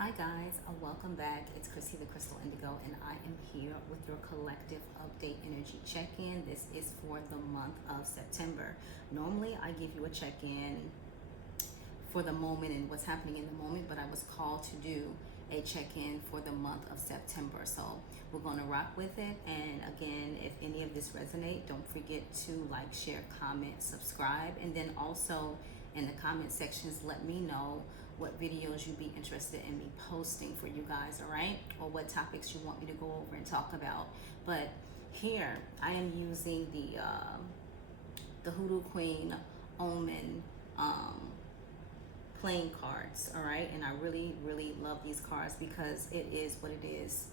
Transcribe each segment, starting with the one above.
Hi guys, welcome back. It's Chrissy the Crystal Indigo, and I am here with your collective update energy check-in. This is for the month of September. Normally I give you a check-in for the moment and what's happening in the moment, but I was called to do a check-in for the month of September. So we're going to rock with it. And again, if any of this resonate, don't forget to like, share, comment, subscribe, and then also in the comment sections let me know what videos you'd be interested in me posting for you guys, all right? Or what topics you want me to go over and talk about. But here I am using the Hoodoo Queen Omen playing cards, all right? And I really love these cards because it is what it is.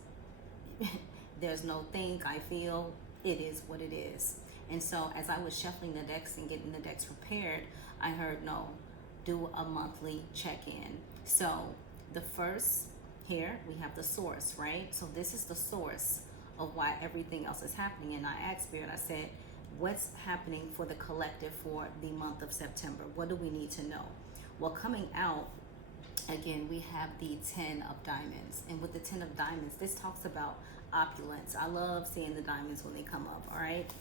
There's no think, I feel, it is what it is. And so as I was shuffling the decks and getting the decks prepared, I heard no, do a monthly check-in. So the first, here we have the source, right? So this is the source of why everything else is happening. And I asked Spirit, I said, what's happening for the collective for the month of September? What do we need to know? Well, coming out, again, we have the 10 of diamonds. And with the 10 of diamonds, this talks about opulence. I love seeing the diamonds when they come up, all right?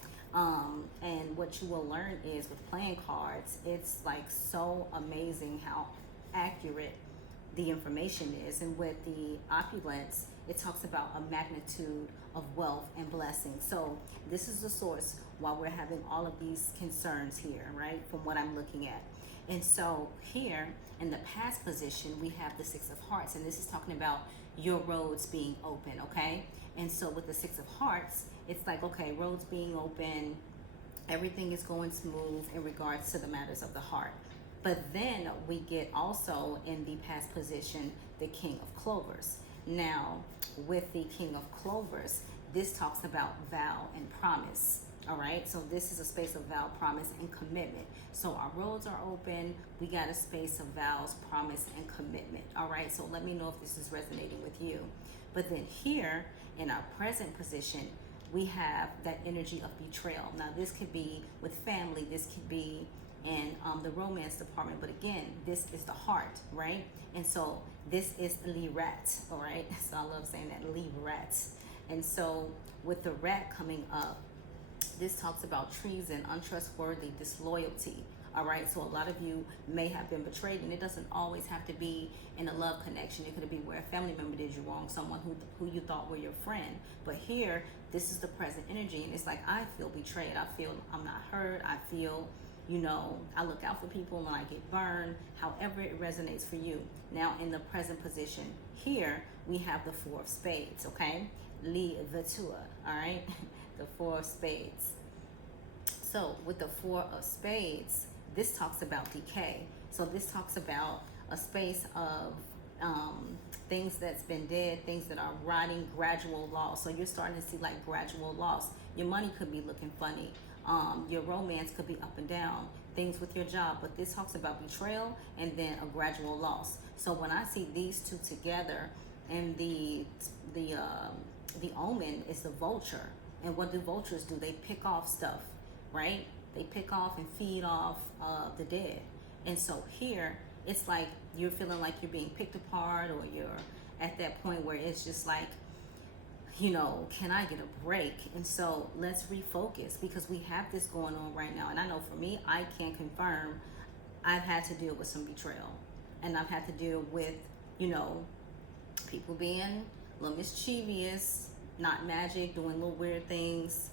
And what you will learn is with playing cards, it's like so amazing how accurate the information is. And with the opulence, it talks about a magnitude of wealth and blessings. So this is the source while we're having all of these concerns here, right? From what I'm looking at. And so here in the past position, we have the Six of Hearts, and this is talking about your roads being open, okay? And so with the Six of Hearts, it's like, okay, roads being open, everything is going smooth in regards to the matters of the heart. But then we get also in the past position, the King of Clovers. Now, with the King of Clovers, this talks about vow and promise. All right, so this is a space of vow, promise, and commitment. So our roads are open. We got a space of vows, promise, and commitment. All right, so let me know if this is resonating with you. But then here in our present position, we have that energy of betrayal. Now, this could be with family. This could be in the romance department. But again, this is the heart, right? And so this is the rat, all right? So I love saying that, rat. And so with the rat coming up, this talks about treason, untrustworthy, disloyalty. All right, so a lot of you may have been betrayed, and it doesn't always have to be in a love connection. It could be where a family member did you wrong, someone who you thought were your friend. But here, this is the present energy, and it's like, I feel betrayed. I feel I'm not heard. I feel, I look out for people and I get burned. However it resonates for you. Now, in the present position, here we have the Four of Spades, okay? Li Vetua, all right? The Four of Spades. So with the Four of Spades, this talks about decay. So this talks about a space of things that's been dead, things that are rotting, gradual loss. So you're starting to see like gradual loss. Your money could be looking funny. Your romance could be up and down. Things with your job. But this talks about betrayal and then a gradual loss. So when I see these two together, and the omen is the vulture. And what do vultures do? They pick off stuff, right? They pick off and feed off the dead. And so here, it's like you're feeling like you're being picked apart, or you're at that point where it's just like, can I get a break? And so let's refocus, because we have this going on right now. And I know for me, I can confirm I've had to deal with some betrayal. And I've had to deal with, people being a little mischievous, not magic, doing little weird things,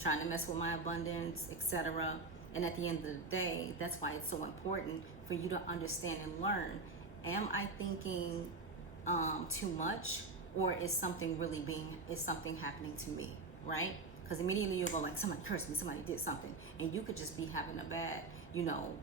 trying to mess with my abundance, etc. And at the end of the day, that's why it's so important for you to understand and learn. Am I thinking too much, or is something happening to me, right? Because immediately you'll go like, somebody cursed me, somebody did something, and you could just be having a bad,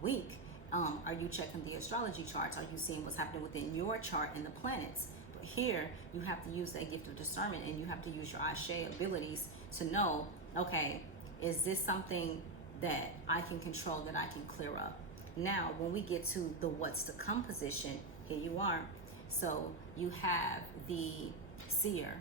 week. Are you checking the astrology charts? Are you seeing what's happening within your chart and the planets? But here, you have to use that gift of discernment, and you have to use your Ashe abilities to know, okay, is this something that I can control, that I can clear up? Now, when we get to the what's to come position, here you are. So you have the seer,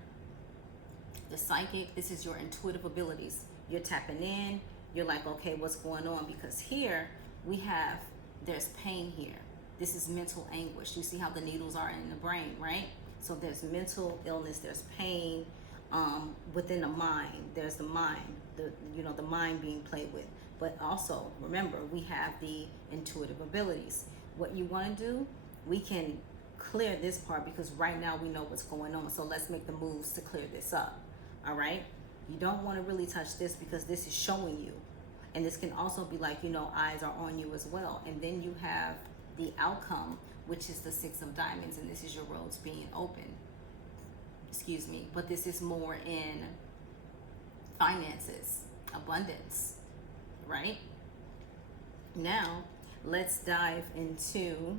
the psychic. This is your intuitive abilities. You're tapping in. You're like, okay, what's going on? Because here we have, there's pain here. This is mental anguish. You see how the needles are in the brain, right? So there's mental illness, there's pain within the mind. There's the mind, the mind being played with. But also, remember, we have the intuitive abilities. What you want to do, we can clear this part because right now we know what's going on. So let's make the moves to clear this up, all right? You don't want to really touch this because this is showing you. And this can also be like, eyes are on you as well. And then you have the outcome, which is the Six of Diamonds, and this is your roads being open. Excuse me. But this is more in finances, abundance, right? Now, let's dive into,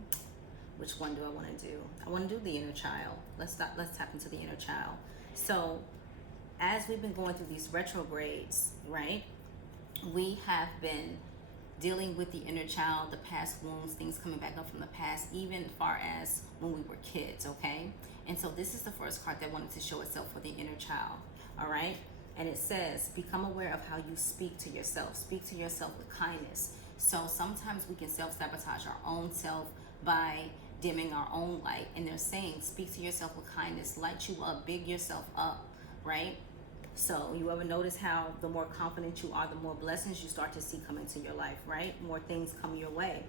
which one do I want to do? I want to do the inner child. Let's tap into the inner child. So, as we've been going through these retrogrades, right? We have been dealing with the inner child, the past wounds, things coming back up from the past, even as far as when we were kids, okay? And so this is the first card that wanted to show itself for the inner child, all right? And it says, become aware of how you speak to yourself. Speak to yourself with kindness. So sometimes we can self-sabotage our own self by dimming our own light. And they're saying, speak to yourself with kindness, light you up, big yourself up, right? So you ever notice how the more confident you are, the more blessings you start to see come into your life, right? More things come your way.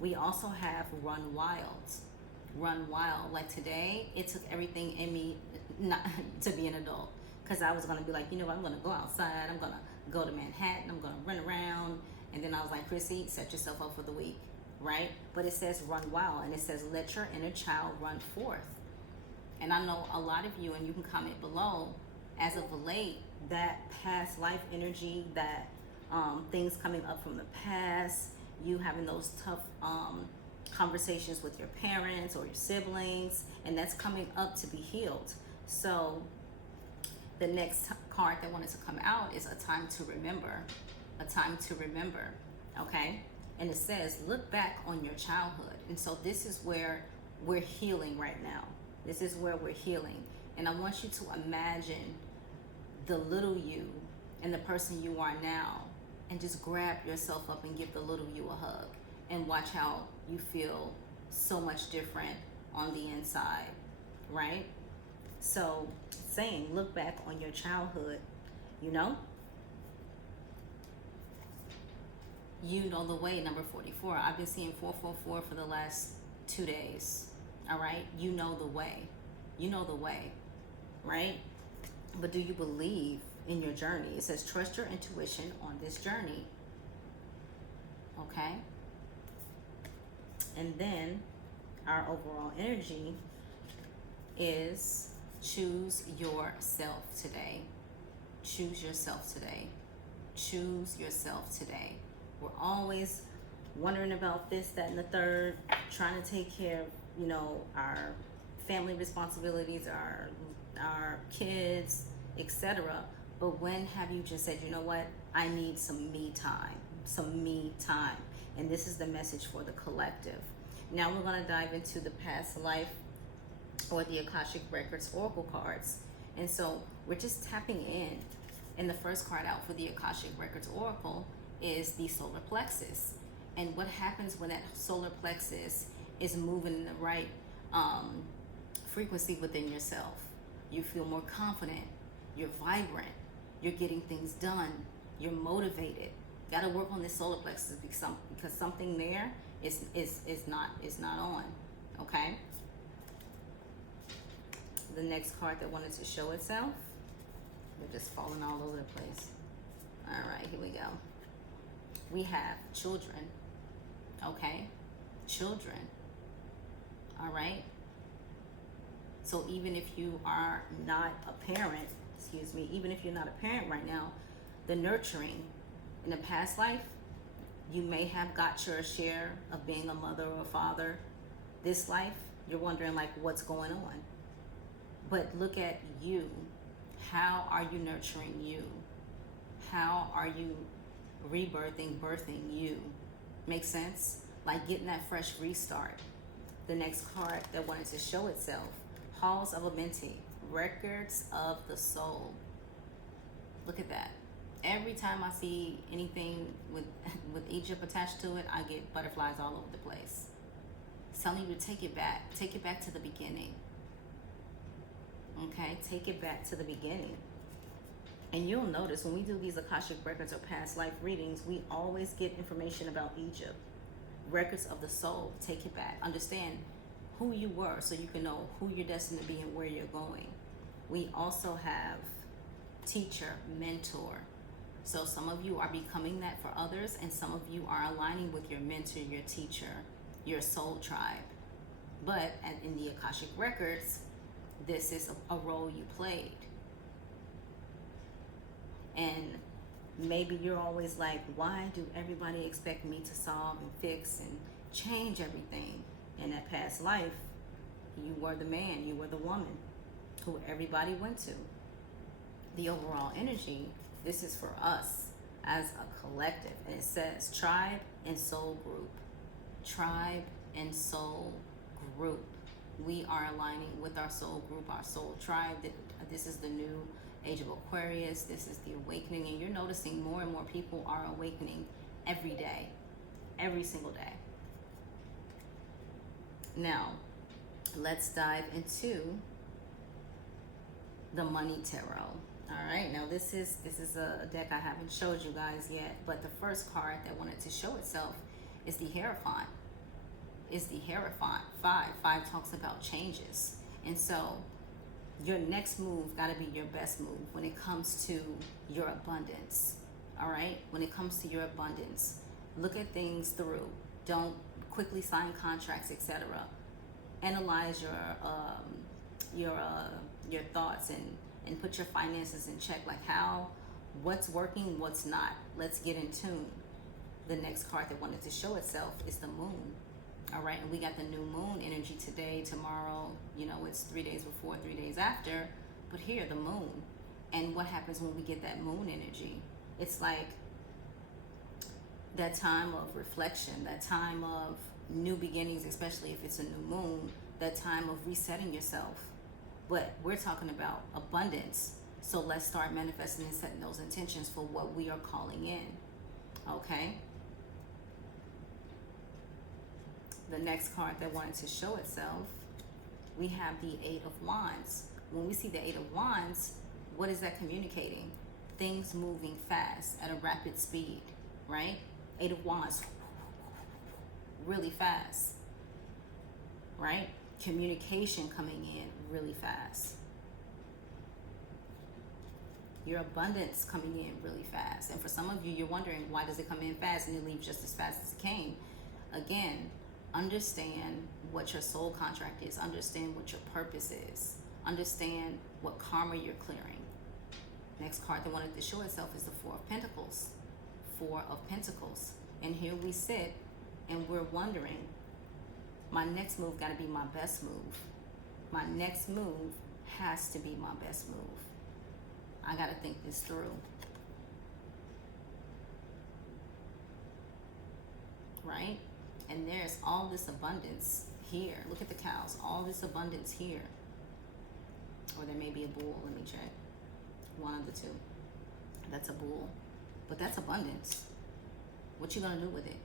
We also have run wild. Run wild. Like today, it took everything in me not to be an adult. Because I was going to be like, I'm going to go outside. I'm going to go to Manhattan. I'm going to run around. And then I was like, Chrissy, set yourself up for the week, right? But it says run wild. And it says let your inner child run forth. And I know a lot of you, and you can comment below, as of late, that past life energy, that things coming up from the past, you having those tough conversations with your parents or your siblings, and that's coming up to be healed. So the next card that wanted to come out is a time to remember. A time to remember, okay? And it says, look back on your childhood. And so this is where we're healing right now. This is where we're healing. And I want you to imagine the little you and the person you are now, and just grab yourself up and give the little you a hug, and watch how you feel so much different on the inside, right? So saying, look back on your childhood, you know the way, number 44. I've been seeing 444 for the last 2 days, all right? You know the way, right? But do you believe in your journey? It says, trust your intuition on this journey. Okay? And then our overall energy is choose yourself today. Choose yourself today. Choose yourself today. We're always wondering about this, that, and the third, trying to take care of, our family responsibilities, our kids, etc. But when have you just said, what, I need some me time, and this is the message for the collective. Now we're going to dive into the past life or the Akashic Records Oracle cards. And so we're just tapping in, and the first card out for the Akashic Records Oracle is the solar plexus. And what happens when that solar plexus is moving in the right frequency within yourself? You feel more confident, you're vibrant, you're getting things done, you're motivated. Got to work on this solar plexus because something there is not on, okay? The next card that wanted to show itself, they're just falling all over the place. All right, here we go. We have children, okay? Children, all right? So even if you are not a parent, even if you're not a parent right now, the nurturing in a past life, you may have got your share of being a mother or a father. This life, you're wondering like what's going on. But look at you. How are you nurturing you? How are you birthing you? Make sense? Like getting that fresh restart. The next card that wanted to show itself, Halls of Amenti, Records of the Soul. Look at that. Every time I see anything with Egypt attached to it, I get butterflies all over the place. It's telling you to take it back. Take it back to the beginning. Okay? Take it back to the beginning. And you'll notice when we do these Akashic records or past life readings, we always get information about Egypt. Records of the soul. Take it back. Understand who you were so you can know who you're destined to be and where you're going. We also have teacher, mentor. So some of you are becoming that for others, and some of you are aligning with your mentor, your teacher, your soul tribe. But in the Akashic records, this is a role you played. And maybe you're always like, why do everybody expect me to solve and fix and change everything? In that past life, you were the man, you were the woman who everybody went to. The overall energy, this is for us as a collective. And it says tribe and soul group. Tribe and soul group. We are aligning with our soul group, our soul tribe. This is the new age of Aquarius. This is the awakening. And you're noticing more and more people are awakening every day. Every single day. Now, let's dive into the Money Tarot. All right, now this is a deck I haven't showed you guys yet, but the first card that wanted to show itself is the Hierophant. Is the Hierophant. Five talks about changes. And so your next move got to be your best move when it comes to your abundance. All right, when it comes to your abundance, look at things through. Don't quickly sign contracts, etc. Analyze your thoughts and put your finances in check, like what's working, what's not. Let's get in tune. The next card that wanted to show itself is the Moon. All right, and we got the new moon energy today, tomorrow, it's 3 days before, 3 days after, but here, the moon. And what happens when we get that moon energy? It's like that time of reflection, that time of new beginnings, especially if it's a new moon, that time of resetting yourself. But we're talking about abundance. So let's start manifesting and setting those intentions for what we are calling in. Okay? The next card that wanted to show itself, we have the Eight of Wands. When we see the Eight of Wands, what is that communicating? Things moving fast at a rapid speed, right? Eight of Wands, really fast, right? Communication coming in really fast. Your abundance coming in really fast. And for some of you, you're wondering, why does it come in fast and it leaves just as fast as it came? Again, understand what your soul contract is. Understand what your purpose is. Understand what karma you're clearing. Next card that wanted to show itself is the Four of Pentacles. Four of Pentacles. And here we sit and we're wondering, my next move got to be my best move. My next move has to be my best move. I got to think this through. Right? And there's all this abundance here. Look at the cows. All this abundance here. Or there may be a bull. Let me check. One of the two. That's a bull. But that's abundance. What you going to do with it?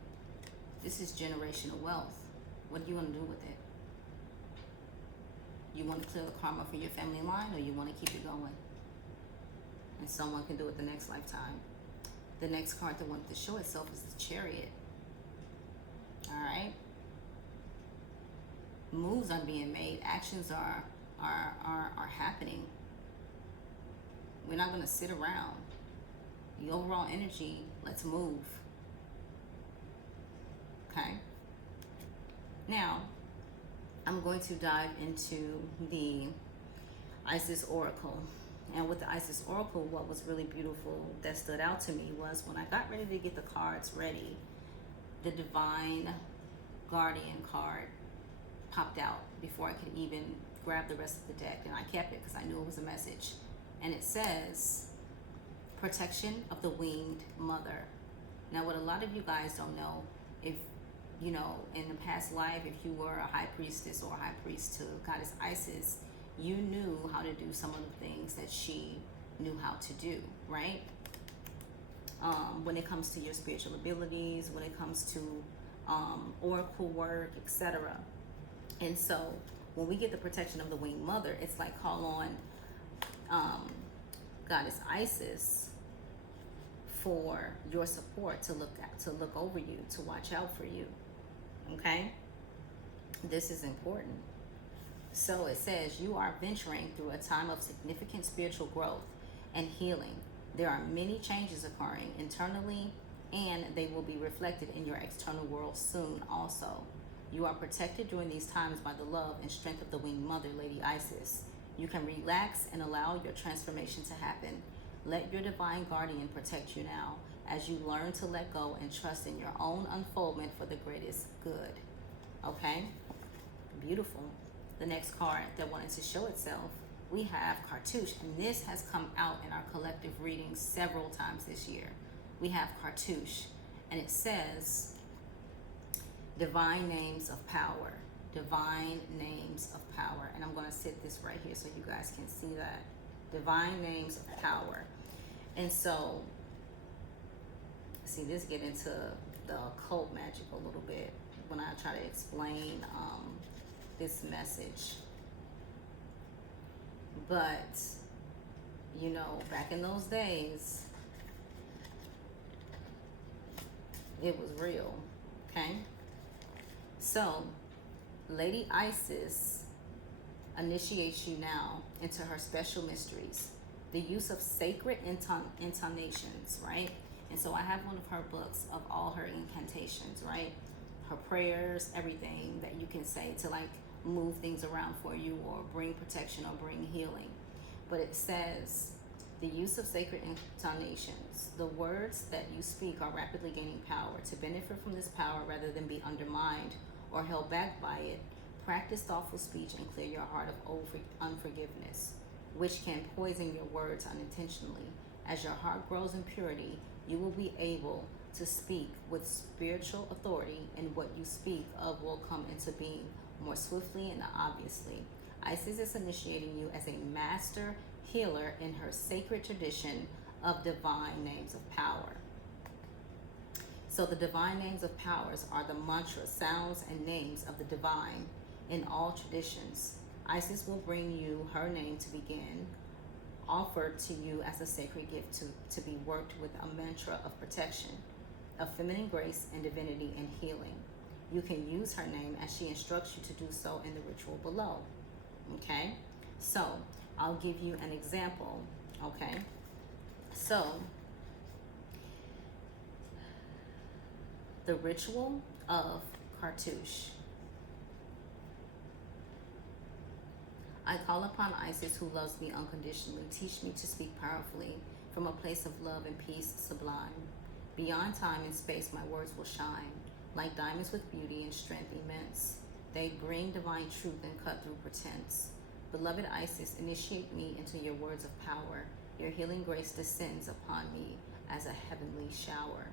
This is generational wealth. What are you going to do with it? You want to clear the karma for your family line, or you want to keep it going? And someone can do it the next lifetime. The next card that wanted to show itself is the Chariot. All right. Moves are being made. Actions are happening. We're not going to sit around. The overall energy, let's move. Okay. Now, I'm going to dive into the Isis Oracle. And with the Isis Oracle, what was really beautiful that stood out to me was when I got ready to get the cards ready, the Divine Guardian card popped out before I could even grab the rest of the deck. And I kept it because I knew it was a message. And it says, protection of the winged mother. Now, what a lot of you guys don't know, if in the past life, if you were a high priestess or a high priest to Goddess Isis, you knew how to do some of the things that she knew how to do, right? When it comes to your spiritual abilities, when it comes to oracle work, etc. And so when we get the protection of the winged mother, it's like call on goddess Isis for your support, to look over you, to watch out for you. Okay, this is important. So it says you are venturing through a time of significant spiritual growth and healing. There are many changes occurring internally, and they will be reflected in your external world soon also. You are protected during these times by the love and strength of the winged mother, Lady Isis. You can relax and allow your transformation to happen. Let your divine guardian protect you now as you learn to let go and trust in your own unfoldment for the greatest good. Okay? Beautiful. The next card that wanted to show itself, we have Cartouche, and this has come out in our collective readings several times this year. We have Cartouche, and it says, Divine Names of Power. Divine Names of Power. And I'm going to sit this right here so you guys can see that. Divine Names of Power. And so, see, this get into the occult magic a little bit when I try to explain this message. But, you know, back in those days, it was real, okay? So, Lady Isis initiates you now into her special mysteries. The use of sacred intonations, right? And so I have one of her books of all her incantations, right? Her prayers, everything that you can say to like move things around for you or bring protection or bring healing. But it says, the use of sacred intonations. The words that you speak are rapidly gaining power. To benefit from this power rather than be undermined or held back by it, practice thoughtful speech and clear your heart of unforgiveness, which can poison your words unintentionally. As your heart grows in purity, you will be able to speak with spiritual authority, and what you speak of will come into being more swiftly and obviously. Isis is initiating you as a master healer in her sacred tradition of divine names of power. So the divine names of powers are the mantras, sounds, and names of the divine in all traditions. Isis will bring you her name to begin, offered to you as a sacred gift to be worked with a mantra of protection, of feminine grace and divinity and healing. You can use her name as she instructs you to do so in the ritual below. Okay? So, I'll give you an example. Okay? So, the ritual of Cartouche. I call upon Isis, who loves me unconditionally. Teach me to speak powerfully from a place of love and peace sublime. Beyond time and space, my words will shine, like diamonds with beauty and strength immense. They bring divine truth and cut through pretense. Beloved Isis, initiate me into your words of power. Your healing grace descends upon me as a heavenly shower.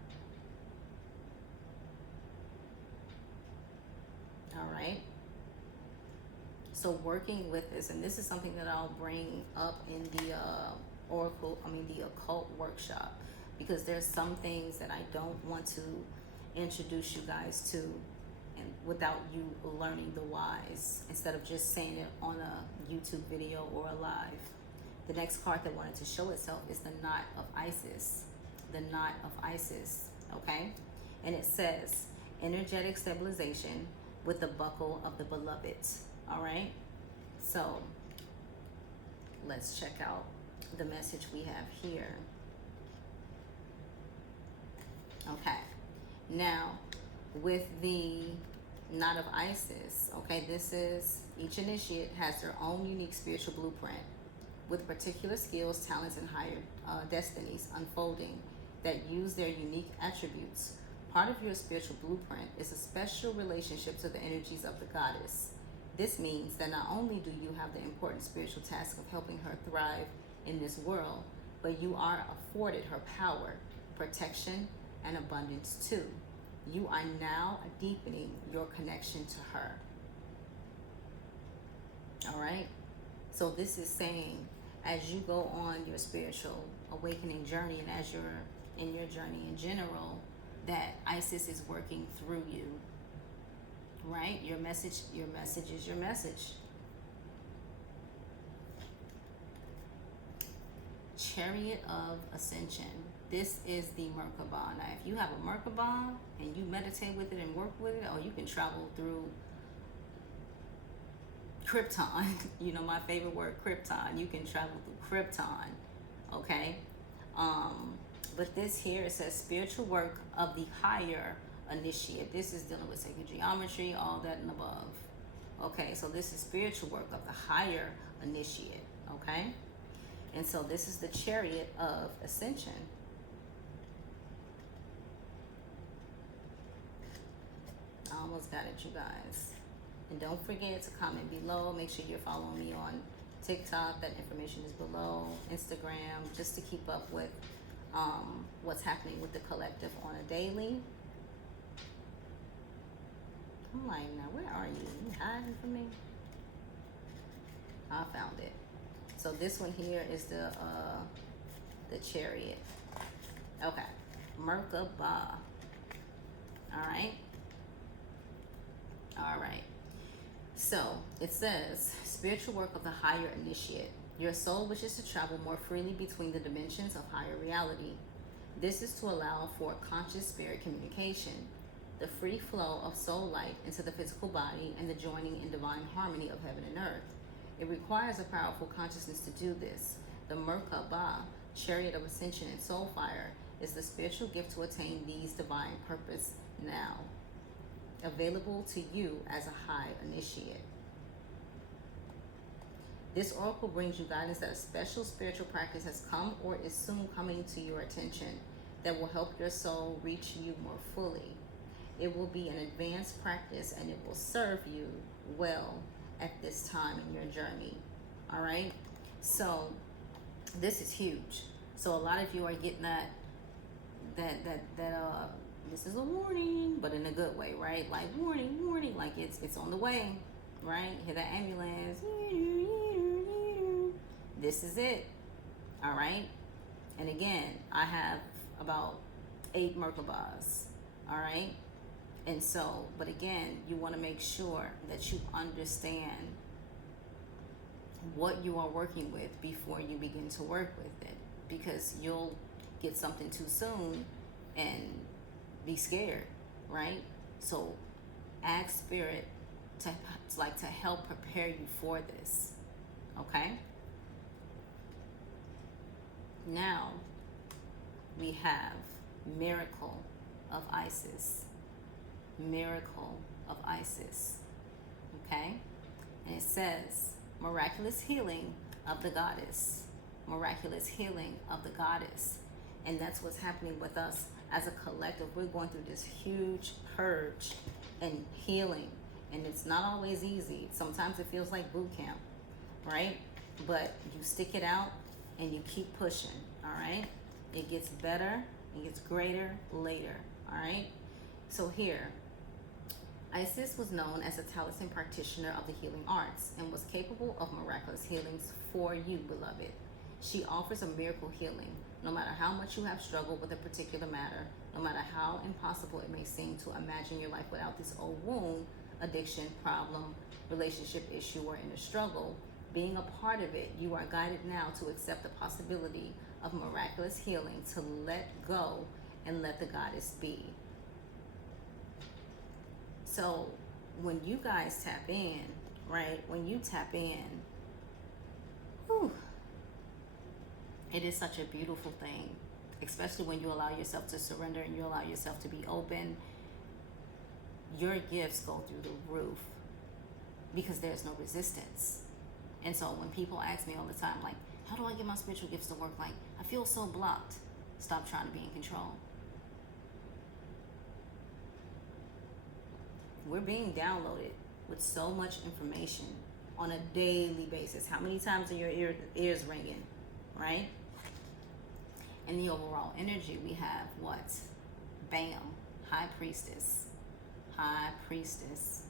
All right? So working with this, and this is something that I'll bring up in the the occult workshop, because there's some things that I don't want to introduce you guys to and without you learning the whys, instead of just saying it on a YouTube video or a live. The next card that wanted to show itself is the Knot of Isis. The Knot of Isis, okay? And it says, energetic stabilization with the buckle of the beloved. All right, so let's check out the message we have here. Okay, now with the Knot of Isis, okay, this is, each initiate has their own unique spiritual blueprint with particular skills, talents, and higher destinies unfolding that use their unique attributes. Part of your spiritual blueprint is a special relationship to the energies of the goddess. This means that not only do you have the important spiritual task of helping her thrive in this world, but you are afforded her power, protection, and abundance too. You are now deepening your connection to her. All right? So this is saying, as you go on your spiritual awakening journey, and as you're in your journey in general, that Isis is working through you. right? Your message is your message. Chariot of Ascension. This is the Merkaba. Now, if you have a Merkaba and you meditate with it and work with it, or you can travel through Krypton. You know my favorite word, Krypton. You can travel through Krypton, okay? But this here, it says spiritual work of the higher initiate. This is dealing with sacred geometry, all that and above. Okay, so this is spiritual work of the higher initiate, okay? And so this is the Chariot of Ascension. I almost got it, you guys. And don't forget to comment below. Make sure you're following me on TikTok. That information is below. Instagram, just to keep up with what's happening with the collective on a daily. I'm like, now where are you? You hiding from me? I found it. So this one here is the Chariot. Okay, Merkaba. All right. So it says spiritual work of the higher initiate. Your soul wishes to travel more freely between the dimensions of higher reality. This is to allow for conscious spirit communication, the free flow of soul light into the physical body, and the joining in divine harmony of heaven and earth. It requires a powerful consciousness to do this. The Merkaba, Chariot of Ascension and Soul Fire, is the spiritual gift to attain these divine purpose now, available to you as a high initiate. This oracle brings you guidance that a special spiritual practice has come or is soon coming to your attention that will help your soul reach you more fully. It will be an advanced practice and it will serve you well at this time in your journey. All right, so this is huge. So a lot of you are getting that this is a warning, but in a good way, right? Like warning, like it's on the way, right? Hear that ambulance. This is it. All right. And again, I have about 8 Merkabas. All right. And so, but again, you want to make sure that you understand what you are working with before you begin to work with it, because you'll get something too soon and be scared, right? So ask Spirit to help prepare you for this, okay? Now we have Miracle of Isis. Miracle of Isis, okay? And it says miraculous healing of the goddess. Miraculous healing of the goddess. And that's what's happening with us as a collective. We're going through this huge purge and healing, and it's not always easy. Sometimes it feels like boot camp, right? But you stick it out and you keep pushing, all right? It gets better, it gets greater later, all right? So here, Isis was known as a talented practitioner of the healing arts and was capable of miraculous healings for you, beloved. She offers a miracle healing, no matter how much you have struggled with a particular matter, no matter how impossible it may seem to imagine your life without this old wound, addiction, problem, relationship issue, or inner struggle. Being a part of it, you are guided now to accept the possibility of miraculous healing, to let go and let the goddess be. So when you guys tap in, right, when you tap in, whew, it is such a beautiful thing, especially when you allow yourself to surrender and you allow yourself to be open. Your gifts go through the roof because there's no resistance. And so when people ask me all the time, like, how do I get my spiritual gifts to work? Like, I feel so blocked. Stop trying to be in control. We're being downloaded with so much information on a daily basis. How many times are your ears ringing, right? And the overall energy, we have what? Bam, High Priestess. High Priestess.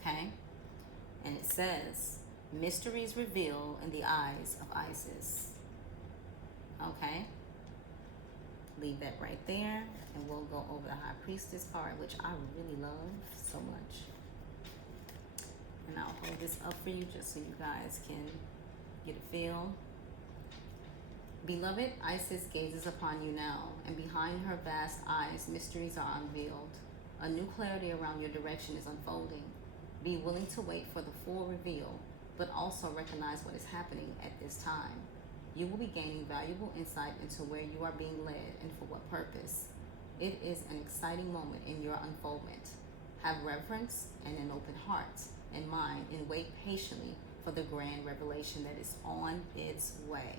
Okay? And it says, mysteries revealed in the eyes of Isis. Okay? leave that right there, and we'll go over the High Priestess card, which I really love so much. And I'll hold this up for you just so you guys can get a feel. Beloved, Isis gazes upon you now, and behind her vast eyes, mysteries are unveiled. A new clarity around your direction is unfolding. Be willing to wait for the full reveal, but also recognize what is happening at this time. You will be gaining valuable insight into where you are being led and for what purpose. It is an exciting moment in your unfoldment. Have reverence and an open heart and mind, and wait patiently for the grand revelation that is on its way.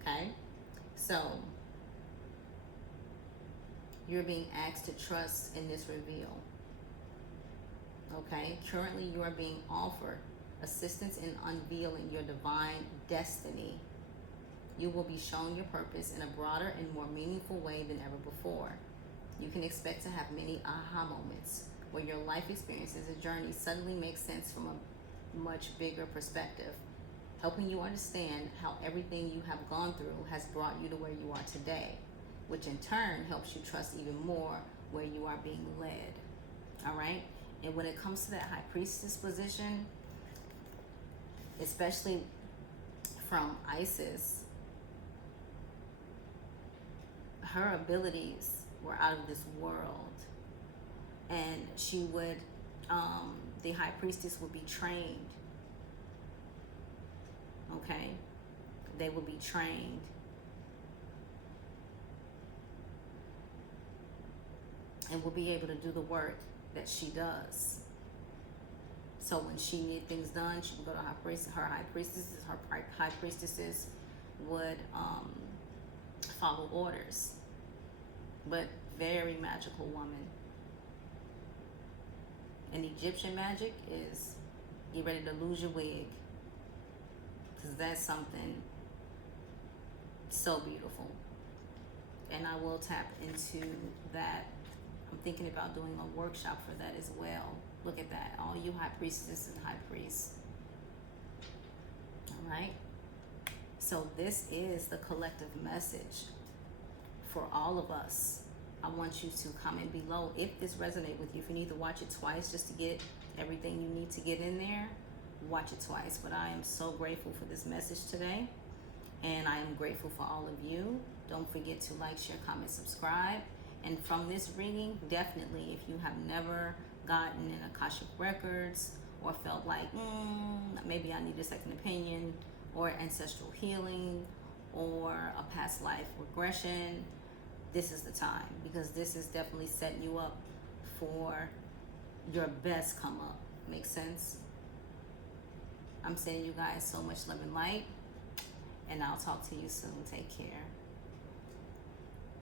Okay? So, you're being asked to trust in this reveal. Okay? Currently, you are being offered assistance in unveiling your divine destiny. You will be shown your purpose in a broader and more meaningful way than ever before. You can expect to have many aha moments where your life experiences and journey suddenly make sense from a much bigger perspective, helping you understand how everything you have gone through has brought you to where you are today, which in turn helps you trust even more where you are being led. All right? And when it comes to that High Priestess position, especially from Isis, her abilities were out of this world. And she would, the High Priestess would be trained. Okay? They would be trained. And will be able to do the work that she does. So when she needed things done, she would go to her high priestesses would follow orders. But very magical woman. And Egyptian magic is, get ready to lose your wig, because that's something so beautiful. And I will tap into that. I'm thinking about doing a workshop for that as well. Look at that, all you High Priestesses and High Priests. All right. So this is the collective message for all of us. I want you to comment below if this resonates with you. If you need to watch it twice just to get everything you need to get in there, watch it twice. But I am so grateful for this message today, and I am grateful for all of you. Don't forget to like, share, comment, subscribe. And from this reading, definitely, if you have never gotten in Akashic Records or felt like, maybe I need a second opinion, or ancestral healing, or a past life regression, this is the time, because this is definitely setting you up for your best come up. Makes sense? I'm sending you guys so much love and light, and I'll talk to you soon. Take care.